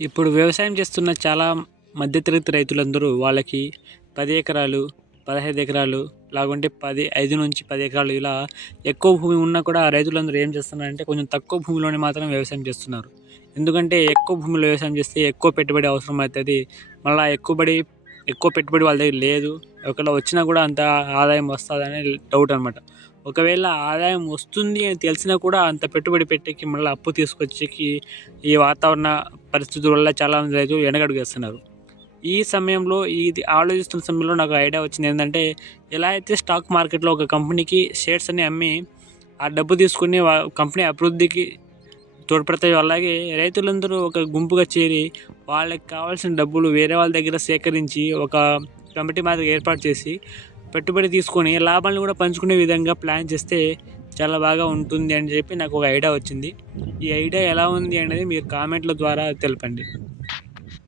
ఇప్పుడు వ్యవసాయం చేస్తున్న చాలా మధ్యతరగతి రైతులందరూ వాళ్ళకి 10 ఎకరాలు, 15 ఎకరాలు లేకుంటే 5 నుంచి 10 ఎకరాలు ఇలా ఎక్కువ భూమి ఉన్నా కూడా ఆ రైతులందరూ ఏం చేస్తున్నారంటే కొంచెం తక్కువ భూమిలోనే మాత్రం వ్యవసాయం చేస్తున్నారు. ఎందుకంటే ఎక్కువ భూమిలో వ్యవసాయం చేస్తే ఎక్కువ పెట్టుబడి అవసరం అవుతుంది. మళ్ళీ ఎక్కువ పెట్టుబడి వాళ్ళ దగ్గర లేదు. ఒకవేళ వచ్చినా కూడా అంత ఆదాయం వస్తుందని డౌట్ అనమాట. ఒకవేళ ఆదాయం వస్తుంది అని తెలిసినా కూడా అంత పెట్టుబడి పెట్టేకి మళ్ళీ అప్పు తీసుకొచ్చేకి ఈ వాతావరణ పరిస్థితుల వల్ల చాలామంది రైతులు వెనకడుగు వేస్తున్నారు. ఈ సమయంలో ఇది ఆలోచిస్తున్న సమయంలో నాకు ఐడియా వచ్చింది ఏంటంటే, ఎలా అయితే స్టాక్ మార్కెట్లో ఒక కంపెనీకి షేర్స్ అని అమ్మి ఆ డబ్బు తీసుకుని కంపెనీ అభివృద్ధికి తోడ్పడతాయో, అలాగే రైతులందరూ ఒక గుంపుగా చేరి వాళ్ళకి కావాల్సిన డబ్బులు వేరే వాళ్ళ దగ్గర సేకరించి ఒక కమిటీ మాదిరిగా ఏర్పాటు చేసి పెట్టుబడి తీసుకొని లాభాలను కూడా పంచుకునే విధంగా ప్లాన్ చేస్తే చాలా బాగా ఉంటుంది అని చెప్పి నాకు ఒక ఐడియా వచ్చింది. ఈ ఐడియా ఎలా ఉంది అనేది మీరు కామెంట్ల ద్వారా తెలపండి.